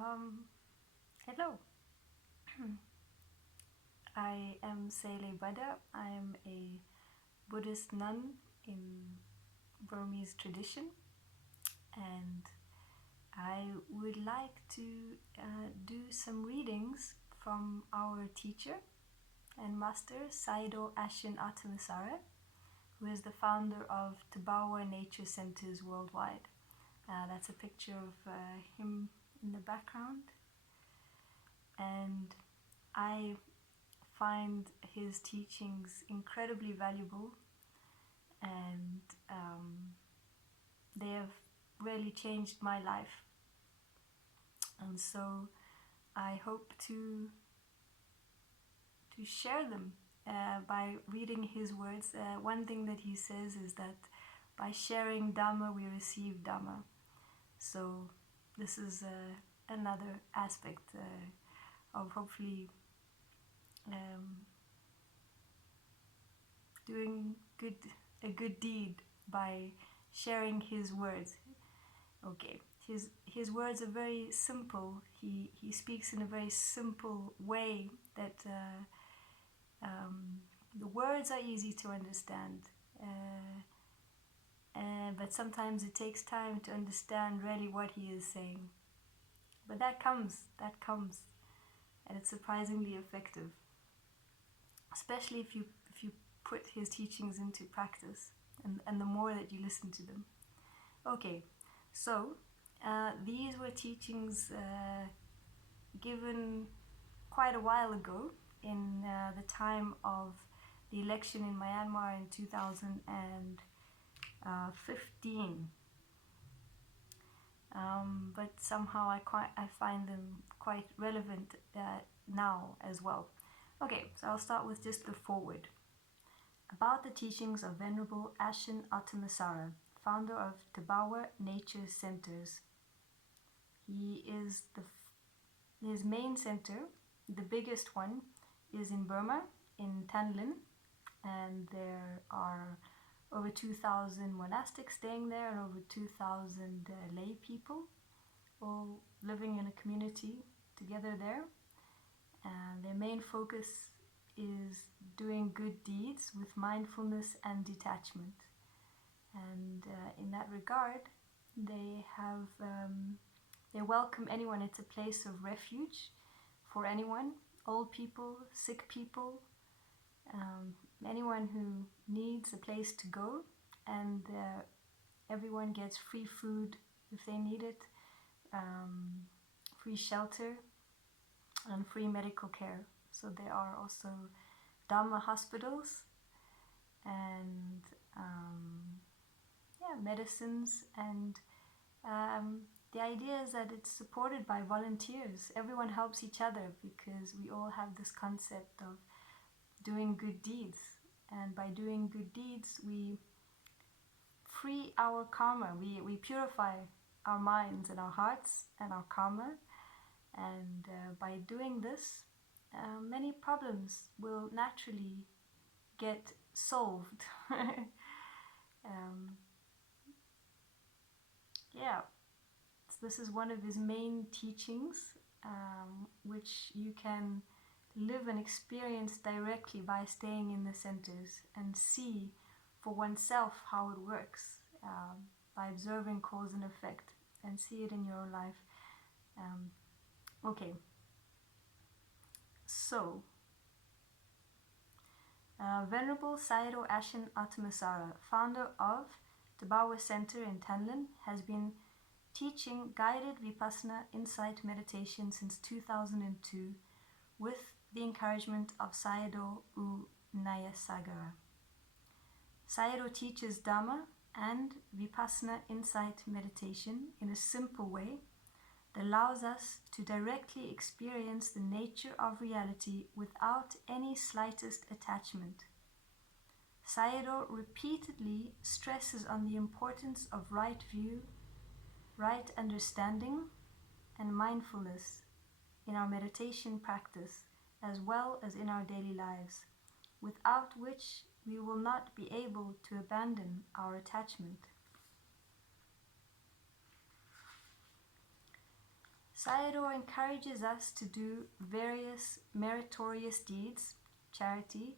Hello. I am sayadaw. I am a Buddhist nun in Burmese tradition, and I would like to do some readings from our teacher and master, sayadaw Ashin Ottamasara, who is the founder of Thabarwa Nature Centers worldwide. That's a picture of him in the background, and I find his teachings incredibly valuable, and they have really changed my life. And so I hope to share them by reading his words. One thing that he says is that by sharing dhamma, we receive dhamma. So this is another aspect of hopefully doing a good deed by sharing his words. Okay, his words are very simple. He speaks in a very simple way that the words are easy to understand, but sometimes it takes time to understand really what he is saying. But that comes, and it's surprisingly effective, especially if you put his teachings into practice, and the more that you listen to them. Okay, so these were teachings given quite a while ago in the time of the election in Myanmar in 2015. But somehow I find them quite relevant now as well. Okay, so I'll start with just the foreword. About the teachings of Venerable Ashin Ottamasara, founder of Thabarwa Nature Centers. His main center, the biggest one, is in Burma, in Tanlin, and there are over 2,000 monastics staying there and over 2,000 lay people all living in a community together there. And their main focus is doing good deeds with mindfulness and detachment. And in that regard, they welcome anyone. It's a place of refuge for anyone, old people, sick people, anyone who needs a place to go, and everyone gets free food if they need it, free shelter, and free medical care. So there are also dhamma hospitals and medicines, and the idea is that it's supported by volunteers. Everyone helps each other because we all have this concept of doing good deeds, and by doing good deeds we free our karma, we purify our minds and our hearts and our karma, and by doing this many problems will naturally get solved. So this is one of his main teachings, which you can live and experience directly by staying in the centers and see for oneself how it works, by observing cause and effect, and see it in your own life. Okay, so Venerable Sayadaw Ashin Ottamasara, founder of Thabarwa Center in Tanlin, has been teaching guided Vipassana insight meditation since 2002 with the encouragement of Sayadaw U Nayasagara. Sayadaw teaches Dhamma and Vipassana insight meditation in a simple way that allows us to directly experience the nature of reality without any slightest attachment. Sayadaw repeatedly stresses on the importance of right view, right understanding, and mindfulness in our meditation practice as well as in our daily lives, without which we will not be able to abandon our attachment. Sayadaw encourages us to do various meritorious deeds, charity,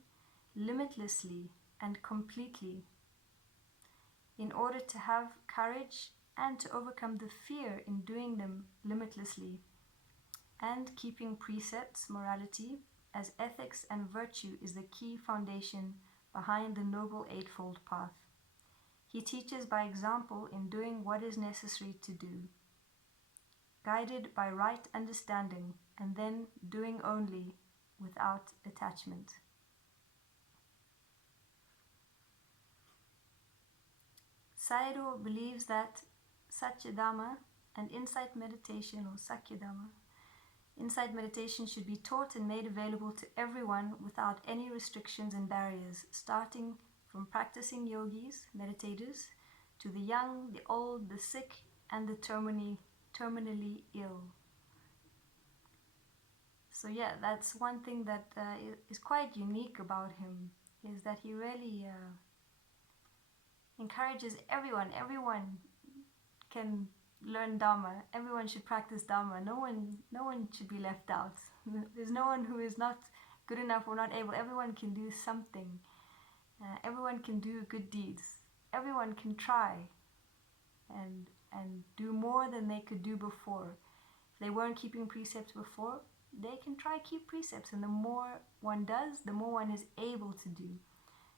limitlessly and completely, in order to have courage and to overcome the fear in doing them limitlessly, and keeping precepts, morality, as ethics and virtue is the key foundation behind the Noble Eightfold Path. He teaches by example in doing what is necessary to do, guided by right understanding, and then doing only without attachment. Sayadaw believes that Satyadhamma and insight meditation, or Sakyadhamma, insight meditation should be taught and made available to everyone without any restrictions and barriers, starting from practicing yogis, meditators, to the young, the old, the sick, and the terminally ill. So yeah, that's one thing that is quite unique about him, is that he really encourages everyone. Everyone can learn Dhamma. Everyone should practice Dhamma. No one should be left out. There's no one who is not good enough or not able. Everyone can do something. Everyone can do good deeds. Everyone can try and do more than they could do before. If they weren't keeping precepts before, they can try keep precepts, and the more one does, the more one is able to do.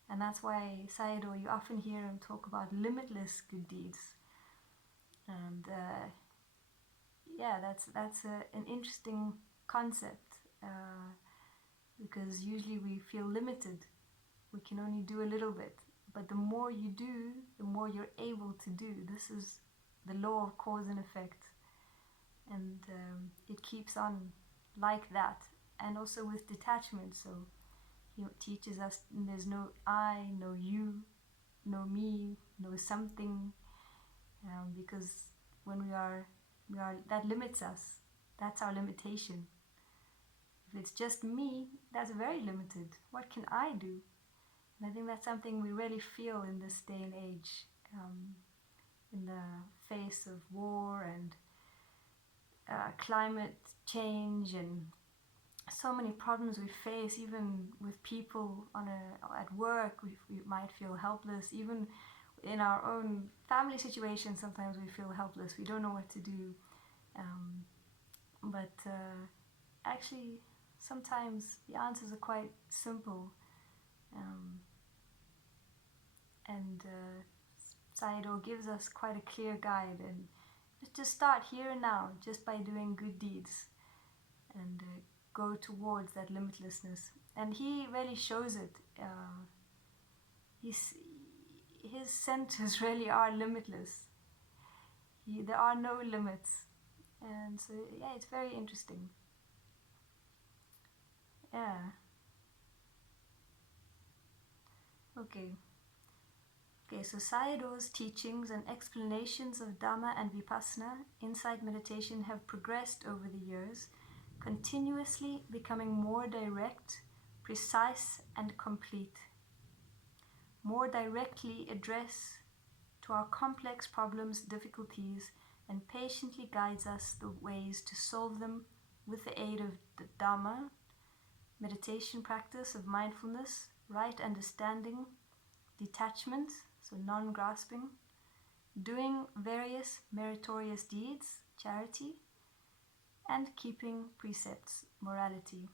And that's why Sayadaw, you often hear him talk about limitless good deeds. And yeah, that's an interesting concept, because usually we feel limited. We can only do a little bit, but the more you do, the more you're able to do. This is the law of cause and effect, and it keeps on like that. And also with detachment, so he teaches us there's no I, no you, no me, no something, because when we are that limits us. That's our limitation. If it's just me, that's very limited. What can I do? And I think that's something we really feel in this day and age, in the face of war and climate change and so many problems we face. Even with people at work, we might feel helpless. Even in our own family situation, sometimes we feel helpless. We don't know what to do. But actually, sometimes the answers are quite simple. And Sayadaw gives us quite a clear guide, and just start here and now, just by doing good deeds, and go towards that limitlessness. And he really shows it. His centers really are limitless. There are no limits. And so yeah, it's very interesting. Yeah. Okay, so Sayadaw's teachings and explanations of Dhamma and Vipassana, insight meditation, have progressed over the years, continuously becoming more direct, precise, and complete. More directly address to our complex problems, difficulties, and patiently guides us the ways to solve them with the aid of the Dhamma, meditation practice of mindfulness, right understanding, detachment, so non-grasping, doing various meritorious deeds, charity, and keeping precepts, morality.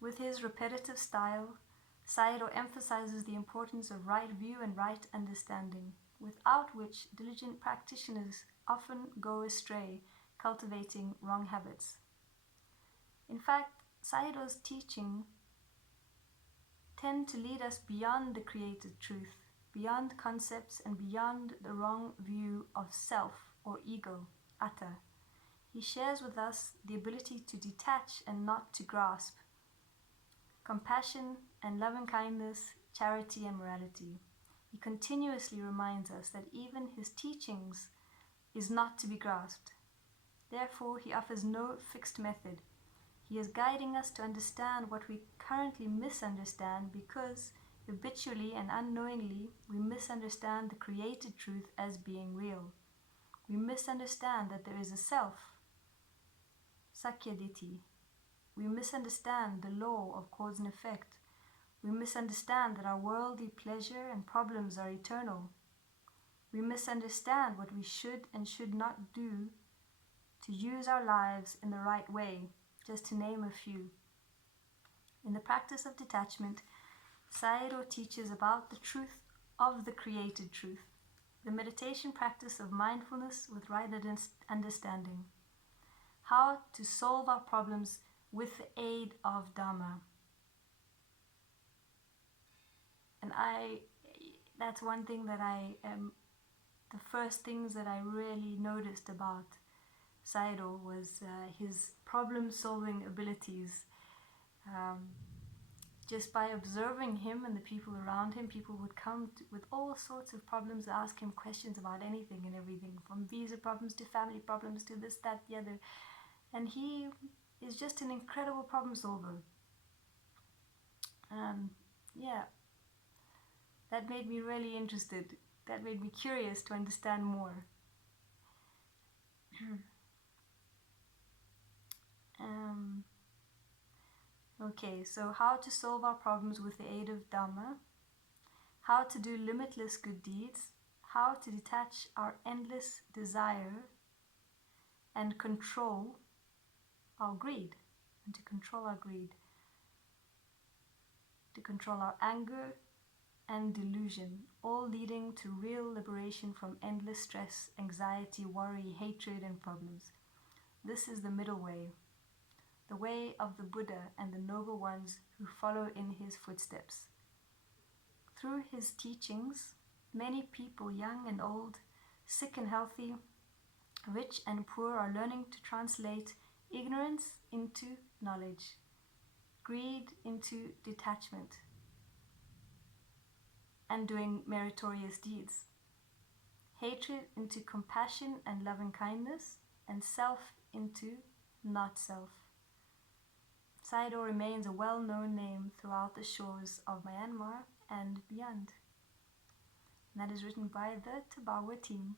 With his repetitive style, Sayadaw emphasizes the importance of right view and right understanding, without which diligent practitioners often go astray, cultivating wrong habits. In fact, Sayadaw's teaching tend to lead us beyond the created truth, beyond concepts, and beyond the wrong view of self or ego, atta. He shares with us the ability to detach and not to grasp, compassion and loving-kindness, charity and morality. He continuously reminds us that even his teachings is not to be grasped. Therefore, he offers no fixed method. He is guiding us to understand what we currently misunderstand, because habitually and unknowingly we misunderstand the created truth as being real. We misunderstand that there is a self, sakyaditi. We misunderstand the law of cause and effect. We misunderstand that our worldly pleasure and problems are eternal. We misunderstand what we should and should not do to use our lives in the right way, just to name a few. In the practice of detachment, Sayadaw teaches about the truth of the created truth, the meditation practice of mindfulness with right understanding, how to solve our problems with the aid of Dhamma. And that's one thing that the first things that I really noticed about Sayadaw was his problem-solving abilities. Just by observing him and the people around him, people would come with all sorts of problems, ask him questions about anything and everything, from visa problems to family problems to this, that, the other. And he is just an incredible problem solver. Yeah, that made me really interested. That made me curious to understand more. Okay, so how to solve our problems with the aid of Dhamma, how to do limitless good deeds, how to detach our endless desire and control our greed, and to control our greed, to control our anger and delusion, all leading to real liberation from endless stress, anxiety, worry, hatred, and problems. This is the middle way, the way of the Buddha and the noble ones who follow in his footsteps. Through his teachings, many people, young and old, sick and healthy, rich and poor, are learning to translate ignorance into knowledge, greed into detachment, and doing meritorious deeds, hatred into compassion and loving kindness, and self into not self. Sayadaw remains a well-known name throughout the shores of Myanmar and beyond. And that is written by the Thabarwa team.